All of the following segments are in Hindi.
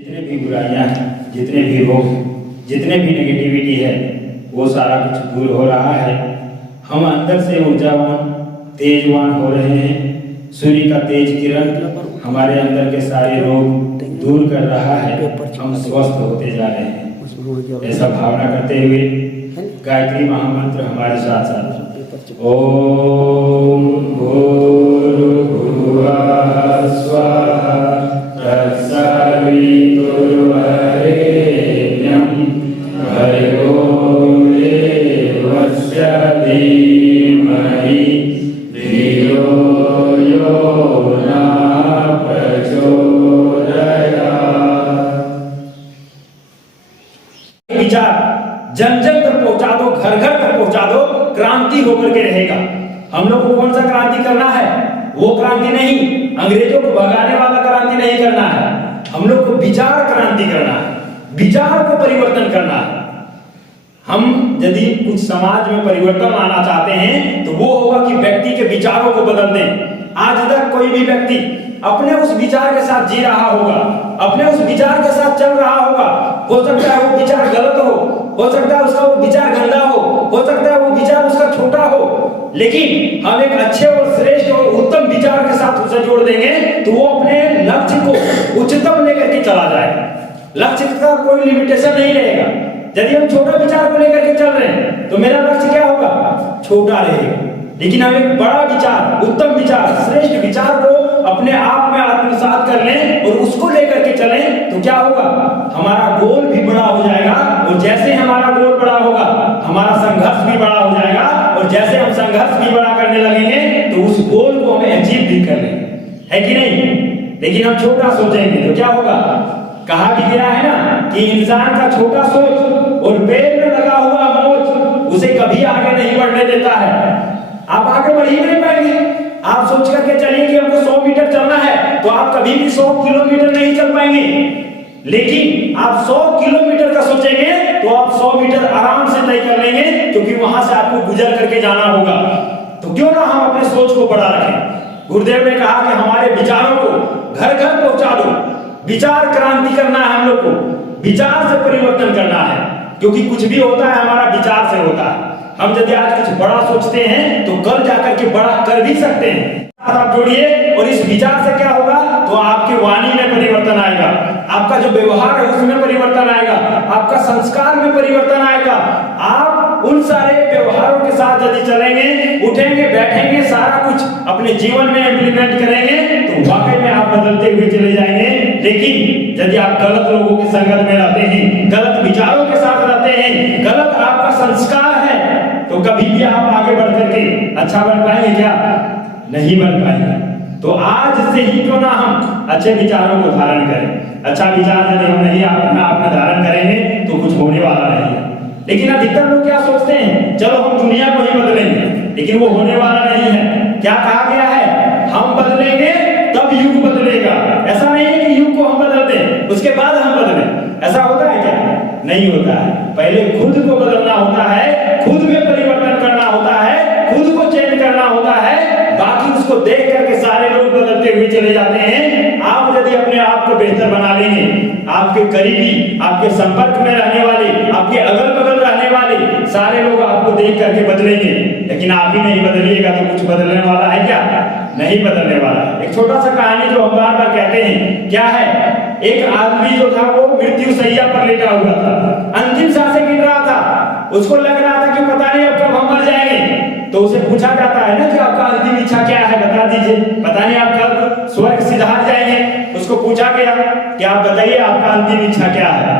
जितने भी बुराइयां हैं, जितने भी रोग, जितने भी नेगेटिविटी है, वो सारा कुछ दूर हो रहा है। हम अंदर से ऊर्जावान, तेजवान हो रहे हैं। सूर्य का तेज किरण हमारे अंदर के सारे रोग दूर कर रहा है। हम स्वस्थ होते जा रहे हैं। ऐसा भावना करते हुए गायत्री महामंत्र हमारे साथ साथ ओम भूर्भुवः स्वः तत्सवितुर्वरेण्यं भर्गो देवस्य धीमहि धियो यो नः प्रचोदयात्। विचार जन जन तक पहुंचा दो, घर घर तक पहुंचा दो, क्रांति होकर के रहेगा। हम लोग को कौन सा क्रांति करना है? वो क्रांति नहीं, अंग्रेजों को भगाने वाला क्रांति नहीं करना है। हम लोग को विचार क्रांति करना है, विचार को परिवर्तन करना है। हम यदि कुछ समाज में परिवर्तन लाना चाहते हैं तो वो होगा कि व्यक्ति के विचारों को बदल दें। आज तक कोई भी व्यक्ति अपने उस विचार के साथ जी रहा होगा, अपने उस विचार के साथ चल रहा होगा। हो सकता है वो विचार गलत हो सकता है उसका वो विचार गंदा हो सकता है वो विचार उसका छोटा हो, लेकिन हम एक अच्छे और श्रेष्ठ और उत्तम विचार के साथ उसे जोड़ देंगे तो वो अपने लक्ष्य को उच्चतम लेकर के चला जाएगा। लक्ष्य का कोई लिमिटेशन नहीं रहेगा। यदि हम छोटा विचार को लेकर के चल रहे हैं तो मेरा लक्ष्य क्या होगा? छोटा रहेगा। लेकिन हम एक बड़ा विचार, उत्तम विचार, श्रेष्ठ विचार को अपने आप में आत्मसात कर लें और उसको लेकर के चलें तो क्या होगा? हमारा गोल भी बड़ा हो जाएगा। और जैसे हमारा गोल बड़ा होगा हमारा संघर्ष भी बड़ा हो जाएगा। और जैसे हम संघर्ष भी बड़ा करने लगेंगे तो उस गोल को हमें अचीव भी कर लेंगे, है कि नहीं? लेकिन हम छोटा सोचेंगे तो क्या होगा? कहा भी गया है ना कि इंसान का छोटा सोच और पेड़ में लगा हुआ मोच उसे कभी आगे नहीं बढ़ने देता है। आप आगे बढ़ ही नहीं पाएंगे। आप सोच करके चलिए कि हमको 100 मीटर चलना है तो आप कभी भी 100 किलोमीटर नहीं चल पाएंगे। लेकिन आप 100 किलोमीटर का सोचेंगे तो आप 100 मीटर आराम से तय कर लेंगे, क्योंकि वहां से आपको गुजर करके जाना होगा। तो क्यों ना हम अपने सोच को बड़ा रखें। गुरुदेव ने कहा कि हमारे विचारों को घर घर पहुंचा दो। विचार क्रांति करना है, हम लोग को विचार से परिवर्तन करना है, क्योंकि कुछ भी होता है हमारा विचार से होता है। हम यदि आज कुछ बड़ा सोचते हैं तो कल जाकर के बड़ा कर भी सकते हैं। आप जोड़िए और इस विचार से क्या होगा? तो आपकी वाणी में परिवर्तन आएगा, आपका जो व्यवहार है उसमें परिवर्तन आएगा, आपका संस्कार में परिवर्तन आएगा। आप उन सारे व्यवहारों के साथ यदि चलेंगे, उठेंगे, बैठेंगे, सारा कुछ अपने जीवन में इम्प्लीमेंट करेंगे तो वाकई में आप बदलते हुए चले जाएंगे। लेकिन यदि आप गलत लोगों की संगत में रहते हैं, गलत विचारों के साथ रहते हैं, गलत आपका संस्कार है, तो कभी भी आप आगे बढ़ करके अच्छा बन पाएंगे क्या? नहीं बन पाएंगे। तो आज से ही क्यों ना हम अच्छे विचारों को धारण करें। अच्छा विचार यदि हम नहीं अपना धारण करेंगे तो कुछ होने वाला नहीं है। लेकिन अधिकतर लोग क्या सोचते हैं? चलो हम दुनिया को ही बदलेंगे, लेकिन वो होने वाला नहीं है। क्या कहा गया है? हम बदलेंगे तब युग बदलेगा। ऐसा नहीं है कि युग को हम बदल दें उसके बाद हम बदलें। ऐसा होता है क्या? नहीं होता है। पहले खुद को बदलना होता है, खुद में परिवर्तन करना होता है, खुद को चेंज करना होता है। बाकी उसको देख करके सारे लोग बदलते हुए चले जाते हैं। आप यदि अपने आप को बेहतर बना लेंगे, आपके करीबी, आपके संपर्क में रहने वाले, आपके अगल बगल रहने वाले सारे लोग आपको देख करके बदलेंगे। लेकिन आप ही नहीं बदलिएगा तो कुछ बदलने वाला है क्या? नहीं बदलने वाला है। एक छोटा सा कहानी जो हम बार बार कहते हैं, क्या है? एक आदमी जो था वो मृत्यु शैया पर लेटा हुआ था, अंतिम सांसें गिन रहा था। उसको लग रहा था कि पता नहीं अब कब हम मर जाएंगे। तो उसे पूछा जाता है ना कि आपका अंतिम इच्छा क्या है, बता दीजिए, पता नहीं आप कब स्वर्ग सिधार जाएंगे। उसको पूछा गया कि आप बताइए आपका अंतिम इच्छा क्या है।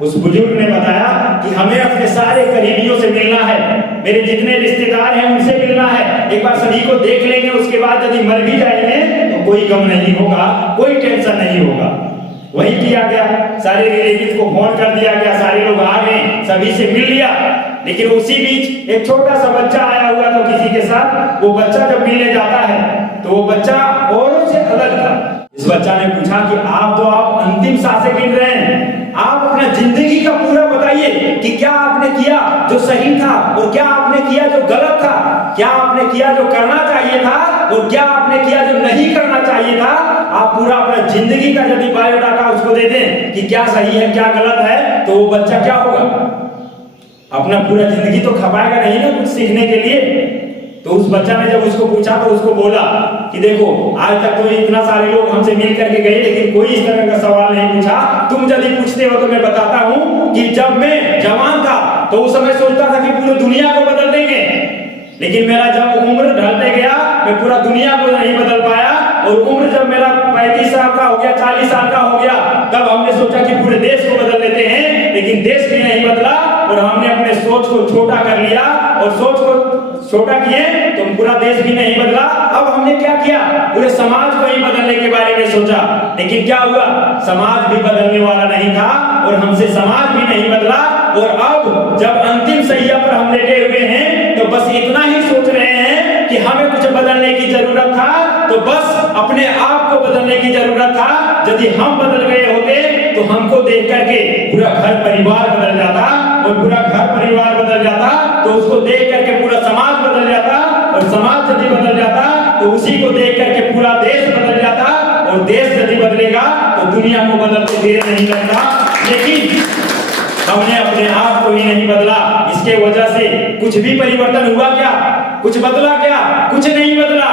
उस बुजुर्ग ने बताया कि हमें अपने सारे करीबियों से मिलना है, मेरे जितने रिश्तेदार हैं उनसे मिलना है, एक बार सभी को देख लेंगे, उसके बाद यदि मर भी जाएंगे तो कोई गम नहीं होगा, कोई टेंशन नहीं होगा। वही किया गया, सारे रिलेटिव को फोन कर दिया गया, सारे लोग आ गए, सभी से मिल लिया। लेकिन उसी बीच एक छोटा सा बच्चा आया हुआ था किसी के साथ। वो बच्चा जब मिलने जाता है तो वो बच्चा औरों से अलग था। इस बच्चा ने पूछा कि आप अंतिम सांसें गिन रहे हैं, आप अपना जिंदगी का पूरा बताइए कि क्या आपने किया जो सही था और क्या आपने किया जो गलत था, क्या आपने किया जो करना चाहिए था और क्या आपने किया जो नहीं करना चाहिए था। आप पूरा अपना जिंदगी का यदि बायोडाटा उसको दे दें कि क्या सही है क्या गलत है, तो वो बच्चा क्या होगा, अपना पूरा जिंदगी तो खपाएगा नहीं ना कुछ सीखने के लिए। तो उस बच्चा ने जब उसको पूछा तो उसको बोला कि देखो आज तक तो इतना सारे लोग हमसे मिल करके गए लेकिन कोई इस तरह का सवाल नहीं पूछा, तुम यदि पूछते हो तो मैं बताता हूं कि जब मैं जवान था तो उस समय सोचता था कि पूरी दुनिया को बदल देंगे, लेकिन मेरा जब उम्र ढलते गया मैं पूरा दुनिया को नहीं बदल पाया, और उम्र जब मेरा 35 साल का हो गया 40 साल का हो गया तब हमने सोचा कि पूरे देश को बदल देते हैं, लेकिन देश भी नहीं बदला और हमने अपने सोच को छोटा कर लिया और सोच को छोटा किए तो पूरा देश भी नहीं बदला। अब हमने क्या किया, पूरे समाज को ही बदलने के बारे में सोचा, लेकिन क्या हुआ, समाज भी बदलने वाला नहीं था और हमसे समाज भी नहीं बदला। और अब जब अंतिम सैया पर हम लेटे हुए हैं तो बस इतना ही सोच रहे हैं कि हमें कुछ बदलने की जरूरत था, तो बस अपने आप को बदलने की जरूरत था। यदि हम बदल गए होते तो हमको देख करके पूरा घर परिवार बदल जाता, और पूरा घर परिवार बदल जाता तो उसको देख करके पूरा समाज बदल जाता, और समाज यदि बदल जाता तो उसी को देख करके पूरा देश बदल जाता, और देश यदि बदलेगा तो दुनिया को बदलते देर नहीं लगता। लेकिन हमने अपने आप को ही नहीं बदला, इसके वजह से कुछ भी परिवर्तन हुआ क्या, कुछ बदला क्या, कुछ नहीं बदला।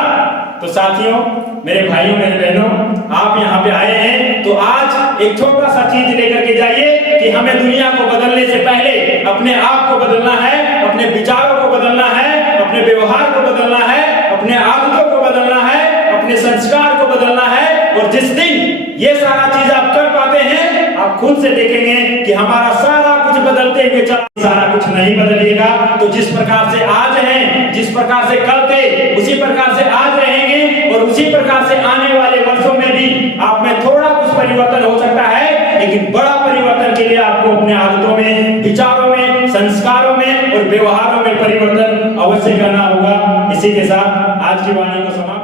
तो साथियों, मेरे भाइयों मेरे बहनों, आप यहाँ पे आए हैं तो आज एक छोटा सा चीज लेकर के जाइए कि हमें दुनिया को बदलने से पहले अपने आप को बदलना है, अपने विचारों को बदलना है, अपने व्यवहार को बदलना है, अपने आदतों को बदलना है, अपने संस्कार को बदलना है। और जिस दिन ये सारा चीज आप कर पाते हैं, आप खुद से देखेंगे कि हमारा सारा कुछ बदलते हुए चला, सारा कुछ नहीं बदलिएगा तो जिस प्रकार से आज हैं, जिस प्रकार से कल थे, उसी प्रकार से आज रहेंगे, और उसी प्रकार से आने वाले वर्षों में भी आप में थोड़ा कुछ परिवर्तन हो सकता है, लेकिन बड़ा परिवर्तन के लिए आपको अपने आदतों में, विचारों में, संस्कारों में और व्यवहारों में परिवर्तन अवश्य करना होगा। इसी के साथ आज की वाणी को समाप्त